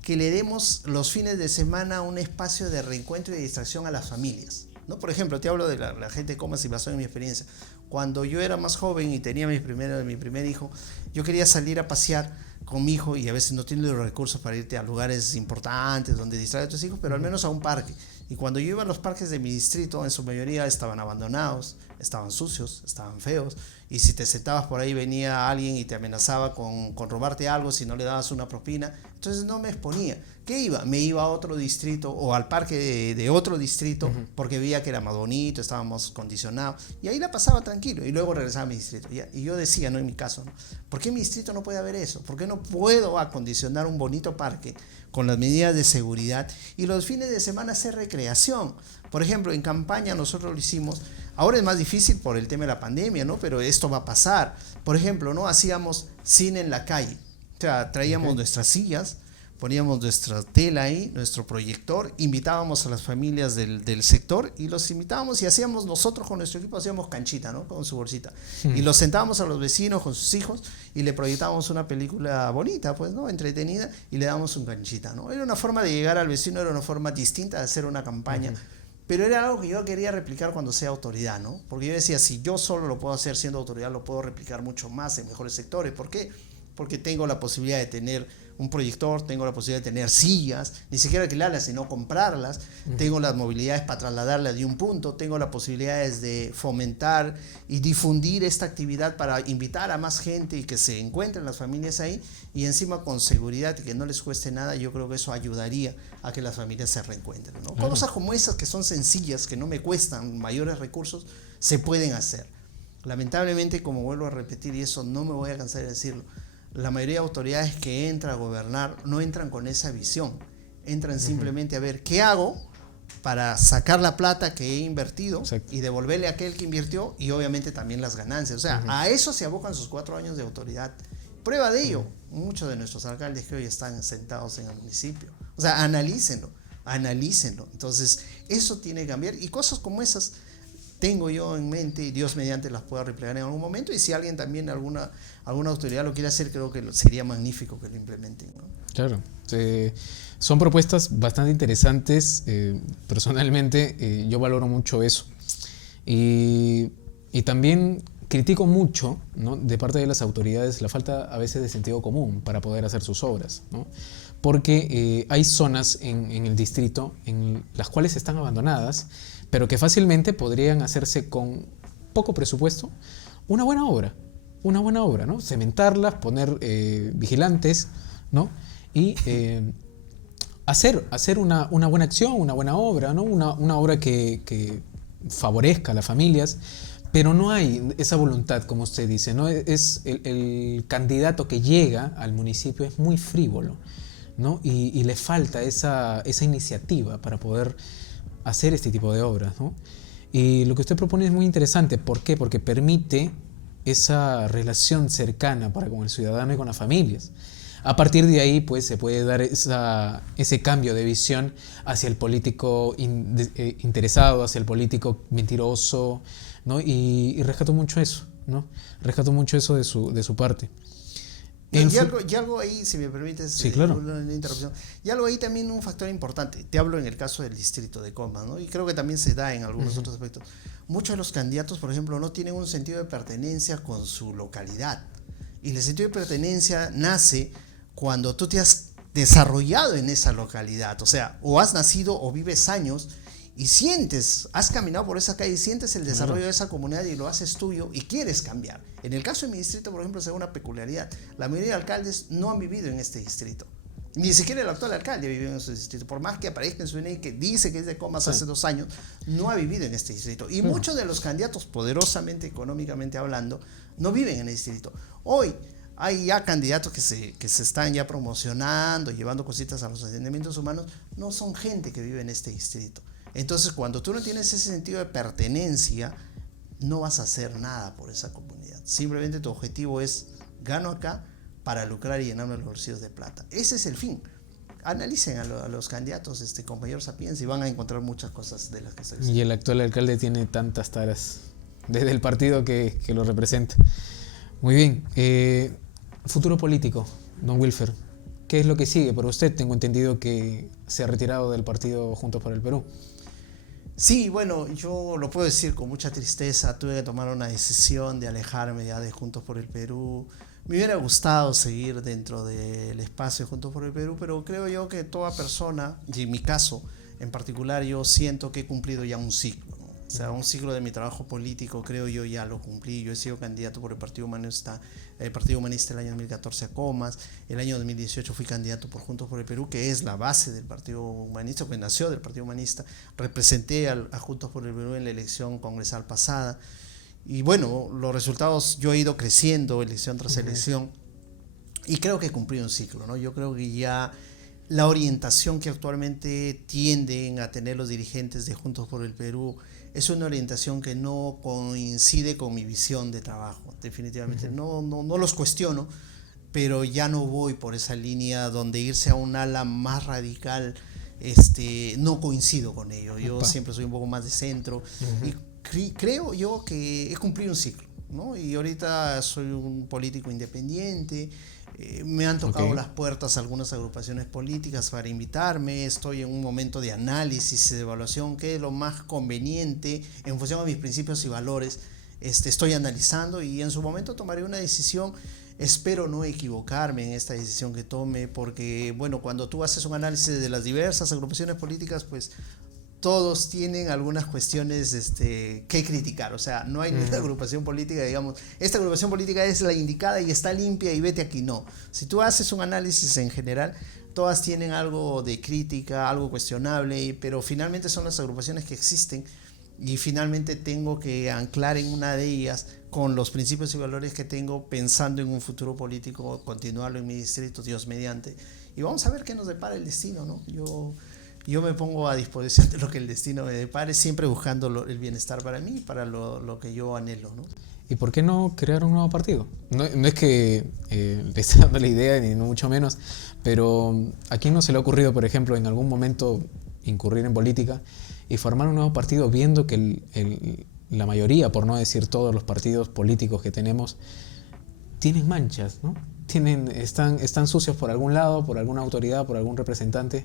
que le demos los fines de semana un espacio de reencuentro y de distracción a las familias, ¿no? Por ejemplo, te hablo de la gente de Comas y basado en mi experiencia. Cuando yo era más joven y tenía mi primer hijo, yo quería salir a pasear con mi hijo y a veces no tienes los recursos para irte a lugares importantes donde distraer a tus hijos, pero al menos a un parque. Y cuando yo iba a los parques de mi distrito, en su mayoría estaban abandonados, estaban sucios, estaban feos, y si te sentabas por ahí venía alguien y te amenazaba con robarte algo si no le dabas una propina. Entonces no me exponía. ¿Qué iba? Me iba a otro distrito o al parque de otro distrito, uh-huh, porque veía que era más bonito, estábamos condicionados, y ahí la pasaba tranquilo y luego regresaba a mi distrito. Y yo decía, no en mi caso, ¿no? ¿Por qué en mi distrito no puede haber eso? ¿Por qué no puedo acondicionar un bonito parque con las medidas de seguridad y los fines de semana hacer recreación? Por ejemplo, en campaña nosotros lo hicimos. Ahora es más difícil por el tema de la pandemia, ¿no? Pero esto va a pasar. Por ejemplo, ¿no? Hacíamos cine en la calle. O sea, traíamos uh-huh nuestras sillas, poníamos nuestra tela ahí, nuestro proyector, invitábamos a las familias del sector y los invitábamos y hacíamos nosotros con nuestro equipo, hacíamos canchita, ¿no? Con su bolsita. Y los sentábamos a los vecinos con sus hijos y le proyectábamos una película bonita, pues, ¿no? Entretenida, y le dábamos un canchita, ¿no? Era una forma de llegar al vecino, era una forma distinta de hacer una campaña. Pero era algo que yo quería replicar cuando sea autoridad, ¿no? Porque yo decía, si yo solo lo puedo hacer siendo autoridad, lo puedo replicar mucho más en mejores sectores. ¿Por qué? Porque tengo la posibilidad de tener un proyector, tengo la posibilidad de tener sillas, ni siquiera alquilarlas, sino comprarlas, tengo las movilidades para trasladarlas de un punto, tengo las posibilidades de fomentar y difundir esta actividad para invitar a más gente y que se encuentren las familias ahí, y encima con seguridad y que no les cueste nada. Yo creo que eso ayudaría a que las familias se reencuentren, ¿no? Cosas como esas que son sencillas, que no me cuestan mayores recursos, se pueden hacer. Lamentablemente, como vuelvo a repetir, y eso no me voy a cansar de decirlo, la mayoría de autoridades que entran a gobernar no entran con esa visión, entran simplemente a ver qué hago para sacar la plata que he invertido. Exacto. Y devolverle a aquel que invirtió, y obviamente también las ganancias. O sea, a eso se abocan sus 4 años de autoridad. Prueba de ello, muchos de nuestros alcaldes que hoy están sentados en el municipio. O sea, analícenlo. Entonces, eso tiene que cambiar, y cosas como esas tengo yo en mente, y Dios mediante las pueda replicar en algún momento, y si alguien también, alguna autoridad lo quiere hacer, creo que sería magnífico que lo implementen, ¿no? Claro, son propuestas bastante interesantes. Personalmente yo valoro mucho eso, y también critico mucho, ¿no?, de parte de las autoridades la falta a veces de sentido común para poder hacer sus obras, ¿no? Porque hay zonas en el distrito en las cuales están abandonadas, pero que fácilmente podrían hacerse con poco presupuesto una buena obra, ¿no? Cementarlas, poner vigilantes, ¿no? Y hacer una buena acción, una buena obra, ¿no? Una obra que favorezca a las familias, pero no hay esa voluntad, como usted dice, ¿no? Es el candidato que llega al municipio es muy frívolo, ¿no? Y le falta esa iniciativa para poder hacer este tipo de obras, ¿no? Y lo que usted propone es muy interesante. ¿Por qué? Porque permite esa relación cercana para con el ciudadano y con las familias. A partir de ahí, pues, se puede dar ese cambio de visión hacia el político interesado, hacia el político mentiroso, ¿no? Y rescato mucho eso, ¿no? Rescato mucho eso de su parte. Y algo ahí, si me permites, sí, claro. una interrupción. Y algo ahí también un factor importante. Te hablo en el caso del distrito de Comas, ¿no? Y creo que también se da en algunos otros aspectos. Muchos de los candidatos, por ejemplo, no tienen un sentido de pertenencia con su localidad. Y el sentido de pertenencia nace cuando tú te has desarrollado en esa localidad. O sea, o has nacido o vives años y sientes, has caminado por esa calle y sientes el desarrollo de esa comunidad y lo haces tuyo y quieres cambiar. En el caso de mi distrito, por ejemplo, se da una peculiaridad. La mayoría de alcaldes no han vivido en este distrito. Ni siquiera el actual alcalde vivió en este distrito. Por más que aparezca en su DNI que dice que es de Comas hace 2 años, no ha vivido en este distrito. Y muchos de los candidatos, poderosamente, económicamente hablando, no viven en el distrito. Hoy hay ya candidatos que se están ya promocionando, llevando cositas a los asentamientos humanos, no son gente que vive en este distrito. Entonces, cuando tú no tienes ese sentido de pertenencia, no vas a hacer nada por esa comunidad. Simplemente tu objetivo es, gano acá para lucrar y llenarme los bolsillos de plata. Ese es el fin. Analicen a los candidatos con mayor sapiencia y van a encontrar muchas cosas de las que se dicen. Y el actual alcalde tiene tantas taras desde el partido que lo representa. Muy bien. Futuro político, don Wilfer. ¿Qué es lo que sigue por usted? Tengo entendido que se ha retirado del partido Juntos por el Perú. Sí, bueno, yo lo puedo decir con mucha tristeza. Tuve que tomar una decisión de alejarme ya de Juntos por el Perú. Me hubiera gustado seguir dentro del espacio Juntos por el Perú, pero creo yo que toda persona, y en mi caso en particular, yo siento que he cumplido ya un ciclo, ¿no? O sea, un ciclo de mi trabajo político, creo yo ya lo cumplí. Yo he sido candidato por el Partido Humanista el año 2014 a Comas. El año 2018 fui candidato por Juntos por el Perú, que es la base del Partido Humanista, que nació del Partido Humanista. Representé a Juntos por el Perú en la elección congresal pasada. Y bueno, los resultados, yo he ido creciendo elección tras elección y creo que cumplí un ciclo, ¿no? Yo creo que ya la orientación que actualmente tienden a tener los dirigentes de Juntos por el Perú es una orientación que no coincide con mi visión de trabajo, definitivamente. No los cuestiono, pero ya no voy por esa línea donde irse a un ala más radical, no coincido con ello. Yo siempre soy un poco más de centro y creo yo que he cumplido un ciclo, ¿no? Y ahorita soy un político independiente. Me han tocado las puertas algunas agrupaciones políticas para invitarme. Estoy en un momento de análisis y de evaluación, qué es lo más conveniente en función a mis principios y valores. Estoy analizando y en su momento tomaré una decisión. Espero no equivocarme en esta decisión que tome, porque bueno, cuando tú haces un análisis de las diversas agrupaciones políticas, pues todos tienen algunas cuestiones que criticar. O sea, no hay ninguna agrupación política, digamos, esta agrupación política es la indicada y está limpia y vete aquí. No. Si tú haces un análisis en general, todas tienen algo de crítica, algo cuestionable, pero finalmente son las agrupaciones que existen y finalmente tengo que anclar en una de ellas con los principios y valores que tengo, pensando en un futuro político, continuarlo en mi distrito, Dios mediante. Y vamos a ver qué nos depara el destino, ¿no? Yo me pongo a disposición de lo que el destino me depare, siempre buscando el bienestar para mí, para lo que yo anhelo, ¿no? ¿Y por qué no crear un nuevo partido? No es que le esté dando la idea, ni mucho menos, pero ¿a quién no se le ha ocurrido, por ejemplo, en algún momento incurrir en política y formar un nuevo partido viendo que la mayoría, por no decir todos los partidos políticos que tenemos, tienen manchas, ¿no? Están sucios por algún lado, por alguna autoridad, por algún representante?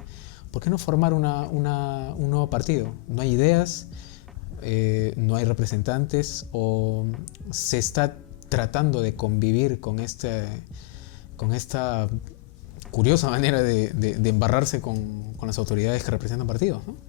¿Por qué no formar un nuevo partido? No hay ideas, no hay representantes, o se está tratando de convivir con esta curiosa manera de embarrarse con las autoridades que representan partidos, ¿no?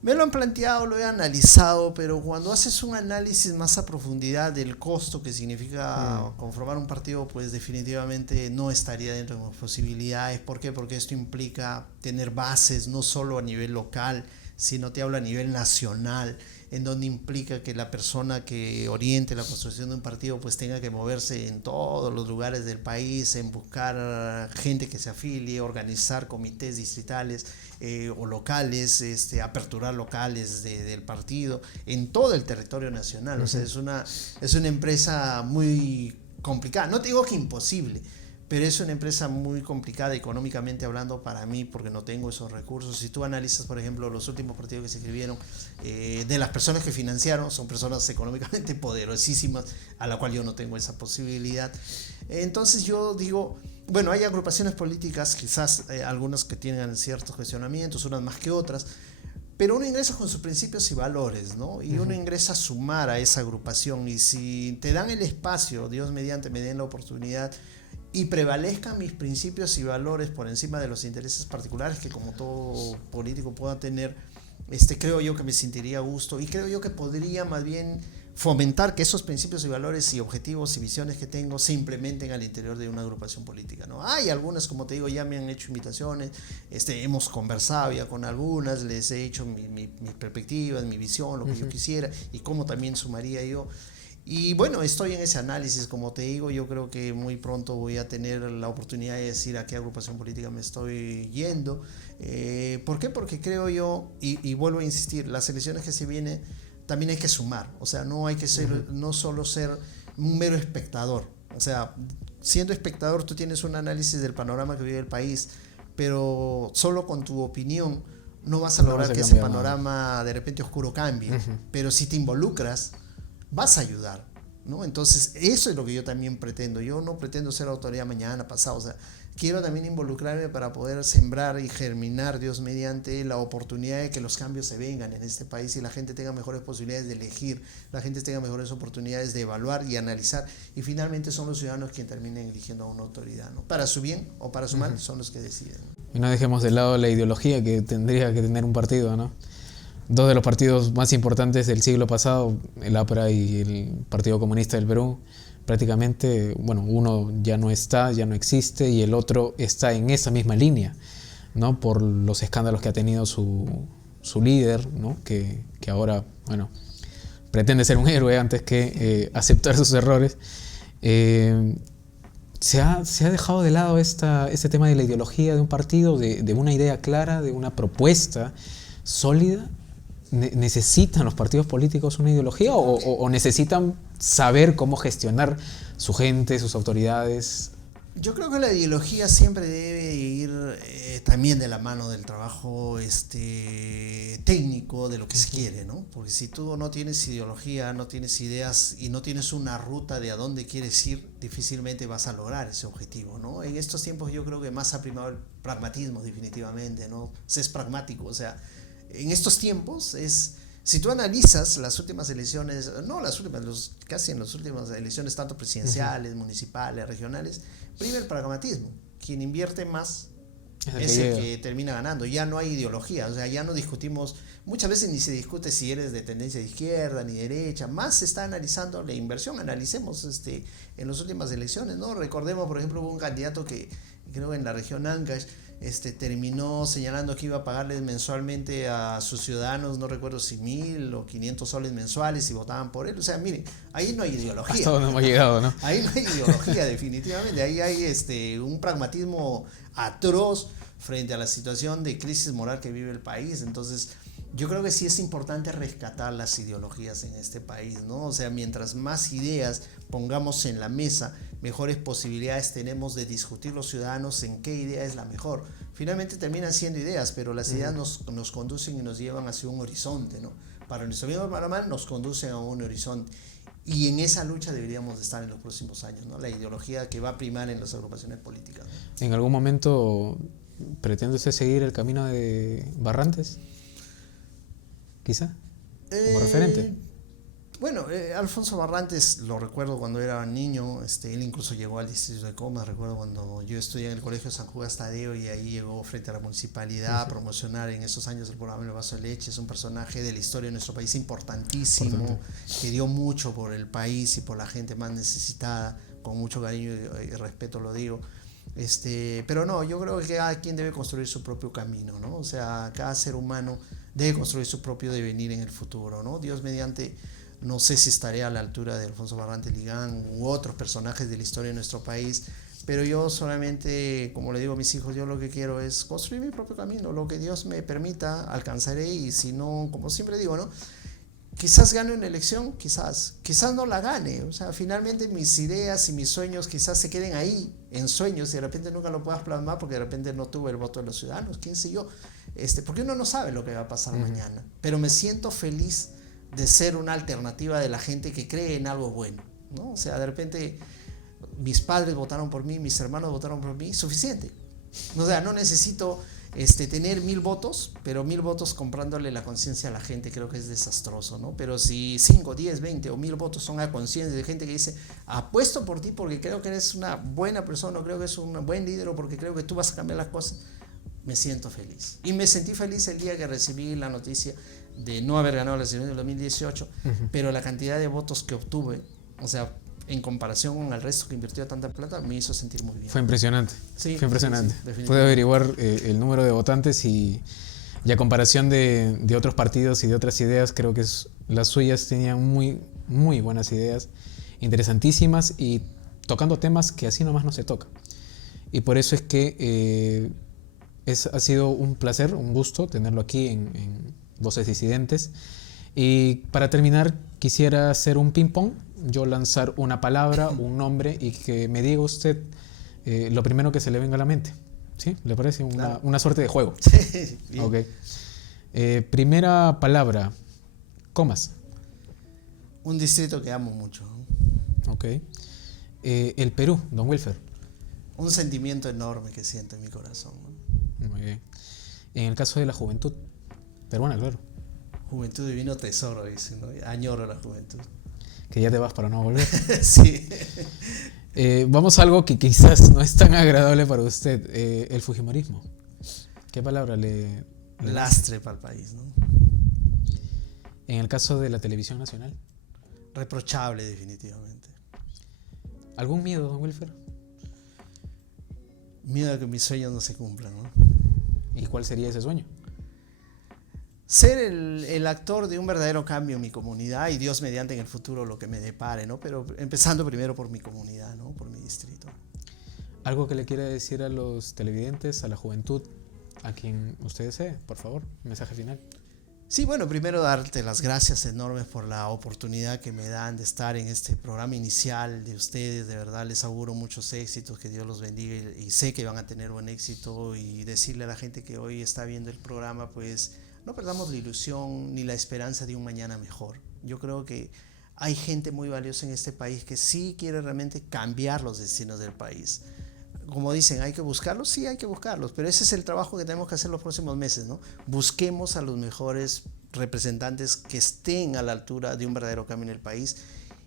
Me lo han planteado, lo he analizado, pero cuando haces un análisis más a profundidad del costo que significa conformar un partido, pues definitivamente no estaría dentro de mis posibilidades. ¿Por qué? Porque esto implica tener bases no solo a nivel local, sino te hablo a nivel nacional, en donde implica que la persona que oriente la construcción de un partido pues tenga que moverse en todos los lugares del país, en buscar gente que se afilie, organizar comités distritales o locales, aperturar locales del partido en todo el territorio nacional. O sea, es una empresa muy complicada. No te digo que imposible, pero es una empresa muy complicada económicamente hablando para mí porque no tengo esos recursos. Si tú analizas, por ejemplo, los últimos partidos que se escribieron, de las personas que financiaron, son personas económicamente poderosísimas, a la cual yo no tengo esa posibilidad. Entonces yo digo, bueno, hay agrupaciones políticas, quizás algunas que tienen ciertos cuestionamientos, unas más que otras, pero uno ingresa con sus principios y valores, ¿no? Y uno ingresa a sumar a esa agrupación, y si te dan el espacio, Dios mediante me den la oportunidad, y prevalezcan mis principios y valores por encima de los intereses particulares que como todo político pueda tener, creo yo que me sentiría a gusto, y creo yo que podría más bien fomentar que esos principios y valores y objetivos y visiones que tengo se implementen al interior de una agrupación política, ¿no? Hay algunas, como te digo, ya me han hecho invitaciones, hemos conversado ya con algunas, les he hecho mi perspectiva, mi visión, lo que yo quisiera y cómo también sumaría yo. Y bueno, estoy en ese análisis, como te digo, yo creo que muy pronto voy a tener la oportunidad de decir a qué agrupación política me estoy yendo. ¿Por qué? Porque creo yo, y vuelvo a insistir, las elecciones que se vienen también hay que sumar, o sea, no hay que ser, no solo ser un mero espectador, o sea, siendo espectador tú tienes un análisis del panorama que vive el país, pero solo con tu opinión no vas a lograr que ese panorama de repente oscuro cambie, pero si te involucras, vas a ayudar, ¿no? Entonces, eso es lo que yo también pretendo. Yo no pretendo ser autoridad mañana, pasado, o sea, quiero también involucrarme para poder sembrar y germinar, Dios mediante, la oportunidad de que los cambios se vengan en este país y la gente tenga mejores posibilidades de elegir, la gente tenga mejores oportunidades de evaluar y analizar, y finalmente son los ciudadanos quienes terminen eligiendo a una autoridad, ¿no? Para su bien o para su mal, son los que deciden. Y no dejemos de lado la ideología que tendría que tener un partido, ¿no? Dos de los partidos más importantes del siglo pasado, el APRA y el Partido Comunista del Perú, prácticamente, bueno, uno ya no está, ya no existe, y el otro está en esa misma línea, ¿no? Por los escándalos que ha tenido su líder, ¿no? Que ahora, bueno, pretende ser un héroe antes que aceptar sus errores. Se ha dejado de lado este tema de la ideología de un partido, de una idea clara, de una propuesta sólida. ¿Necesitan los partidos políticos una ideología o necesitan saber cómo gestionar su gente, sus autoridades? Yo creo que la ideología siempre debe ir también de la mano del trabajo técnico de lo que se quiere, ¿no? Porque si tú no tienes ideología, no tienes ideas y no tienes una ruta de a dónde quieres ir, difícilmente vas a lograr ese objetivo, ¿no? En estos tiempos yo creo que más ha primado el pragmatismo, definitivamente, ¿no? Se es pragmático, o sea, en estos tiempos si tú analizas las últimas elecciones, no las últimas, casi en las últimas elecciones, tanto presidenciales, municipales, regionales, prima el pragmatismo. Quien invierte más es el que termina ganando. Ya no hay ideología, o sea, ya no discutimos, muchas veces ni se discute si eres de tendencia de izquierda ni derecha, más se está analizando la inversión. Analicemos en las últimas elecciones, ¿no? Recordemos, por ejemplo, hubo un candidato que creo en la región Ancash, terminó señalando que iba a pagarles mensualmente a sus ciudadanos, no recuerdo si 1.000 o 500 soles mensuales, y votaban por él. O sea, miren, ahí no hay ideología. Hasta donde hemos llegado, ¿no? Ahí no hay ideología, definitivamente. Ahí hay un pragmatismo atroz frente a la situación de crisis moral que vive el país. Entonces, yo creo que sí es importante rescatar las ideologías en este país, ¿no? O sea, mientras más ideas pongamos en la mesa, mejores posibilidades tenemos de discutir los ciudadanos en qué idea es la mejor. Finalmente terminan siendo ideas, pero las ideas nos conducen y nos llevan hacia un horizonte, ¿no? Para nuestro bien o para mal, nos conducen a un horizonte. Y en esa lucha deberíamos de estar en los próximos años, ¿no? La ideología que va a primar en las agrupaciones políticas, ¿no? ¿En algún momento pretende usted seguir el camino de Barrantes? Quizá, como referente. Bueno, Alfonso Barrantes lo recuerdo cuando era niño, él incluso llegó al distrito de Comas. Recuerdo cuando yo estudié en el colegio San Judas Tadeo, y ahí llegó frente a la municipalidad a promocionar en esos años el programa El Vaso de Leche. Es un personaje de la historia de nuestro país importantísimo, que dio mucho por el país y por la gente más necesitada, con mucho cariño y respeto lo digo. Pero no, yo creo que cada quien debe construir su propio camino, ¿no? O sea, cada ser humano debe construir su propio devenir en el futuro, ¿no? Dios mediante, no sé si estaré a la altura de Alfonso Barrantes Ligán u otros personajes de la historia de nuestro país, pero yo solamente, como le digo a mis hijos, yo lo que quiero es construir mi propio camino. Lo que Dios me permita, alcanzaré, y si no, como siempre digo, ¿no? quizás gane una elección, quizás no la gane. O sea, finalmente mis ideas y mis sueños quizás se queden ahí, en sueños, y de repente nunca lo puedas plasmar porque de repente no tuve el voto de los ciudadanos, quién sé yo. Porque uno no sabe lo que va a pasar mañana. Pero me siento feliz de ser una alternativa de la gente que cree en algo bueno, ¿no? O sea, de repente mis padres votaron por mí, mis hermanos votaron por mí, suficiente. O sea, no necesito tener 1000 votos, pero 1000 votos comprándole la conciencia a la gente creo que es desastroso, ¿no? Pero si 5, 10, 20 o 1000 votos son a conciencia de gente que dice, apuesto por ti porque creo que eres una buena persona, o creo que eres un buen líder, o porque creo que tú vas a cambiar las cosas, me siento feliz. Y me sentí feliz el día que recibí la noticia de no haber ganado las elecciones del 2018, pero la cantidad de votos que obtuve, o sea, en comparación con el resto que invirtió tanta plata, me hizo sentir muy bien. Fue impresionante. Sí, fue impresionante. Sí, pude averiguar el número de votantes y a comparación de otros partidos y de otras ideas, creo que las suyas tenían muy, muy buenas ideas, interesantísimas y tocando temas que así nomás no se tocan. Y por eso es que ha sido un placer, un gusto tenerlo aquí en Voces Disidentes. Y para terminar, quisiera hacer un ping-pong. Yo lanzar una palabra, un nombre y que me diga usted lo primero que se le venga a la mente. ¿Sí? ¿Le parece? Una suerte de juego. Sí, bien. Ok. Primera palabra, Comas. Un distrito que amo mucho. Ok. El Perú, don Wilfer. Un sentimiento enorme que siento en mi corazón, ¿no? Muy bien. En el caso de la juventud peruana, claro. Juventud divino tesoro, dice, ¿no? Añoro la juventud. Que ya te vas para no volver. Sí. Vamos a algo que quizás no es tan agradable para usted. El fujimorismo. ¿Qué palabra le Lastre para el país, ¿no? En el caso de la televisión nacional. Reprochable, definitivamente. ¿Algún miedo, don Wilfer? Miedo a que mis sueños no se cumplan, ¿no? ¿Y cuál sería ese sueño? Ser el actor de un verdadero cambio en mi comunidad y Dios mediante en el futuro lo que me depare, ¿no? Pero empezando primero por mi comunidad, ¿no? Por mi distrito. ¿Algo que le quiera decir a los televidentes, a la juventud, a quien usted desee? Por favor, mensaje final. Sí, bueno, primero darte las gracias enormes por la oportunidad que me dan de estar en este programa inicial de ustedes. De verdad les auguro muchos éxitos, que Dios los bendiga y sé que van a tener buen éxito, y decirle a la gente que hoy está viendo el programa, pues no perdamos la ilusión ni la esperanza de un mañana mejor. Yo creo que hay gente muy valiosa en este país que sí quiere realmente cambiar los destinos del país. Como dicen, ¿hay que buscarlos? Sí, hay que buscarlos, pero ese es el trabajo que tenemos que hacer los próximos meses, ¿no? Busquemos a los mejores representantes que estén a la altura de un verdadero cambio en el país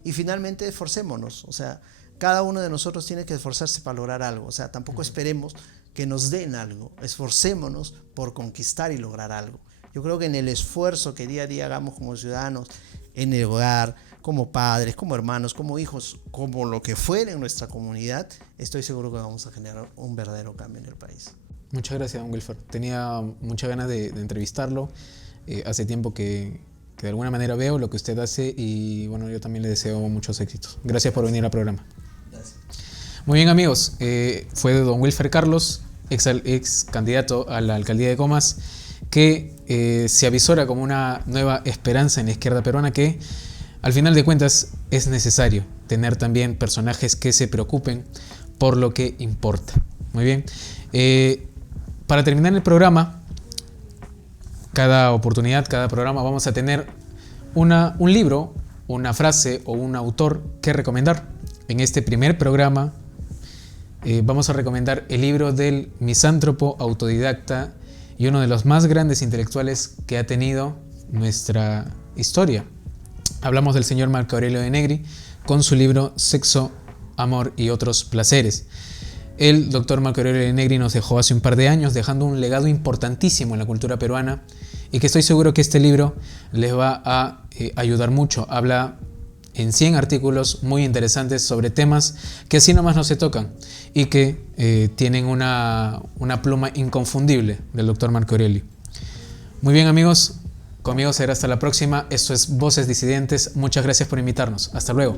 y finalmente esforcémonos. O sea, cada uno de nosotros tiene que esforzarse para lograr algo. O sea, tampoco esperemos que nos den algo, esforcémonos por conquistar y lograr algo. Yo creo que en el esfuerzo que día a día hagamos como ciudadanos, en el hogar, como padres, como hermanos, como hijos, como lo que fuera en nuestra comunidad, estoy seguro que vamos a generar un verdadero cambio en el país. Muchas gracias, don Wilfer. Tenía muchas ganas de entrevistarlo. Hace tiempo que de alguna manera veo lo que usted hace y bueno, yo también le deseo muchos éxitos. Gracias por venir al programa. Gracias. Muy bien, amigos. Fue don Wilfer Carlos, ex candidato a la alcaldía de Comas, que se avisora como una nueva esperanza en la izquierda peruana, que al final de cuentas es necesario tener también personajes que se preocupen por lo que importa. Muy bien. Para terminar el programa, cada oportunidad, cada programa vamos a tener un libro, una frase o un autor que recomendar. En este primer programa vamos a recomendar el libro del misántropo autodidacta y uno de los más grandes intelectuales que ha tenido nuestra historia. Hablamos del señor Marco Aurelio de Negri con su libro Sexo, Amor y otros placeres. El doctor Marco Aurelio de Negri nos dejó hace un par de años, dejando un legado importantísimo en la cultura peruana y que estoy seguro que este libro les va a ayudar mucho. Habla en 100 artículos muy interesantes sobre temas que así nomás no se tocan y que tienen una pluma inconfundible del doctor Marco Aurelio. Muy bien, amigos, conmigo será hasta la próxima. Esto es Voces Disidentes. Muchas gracias por invitarnos. Hasta luego.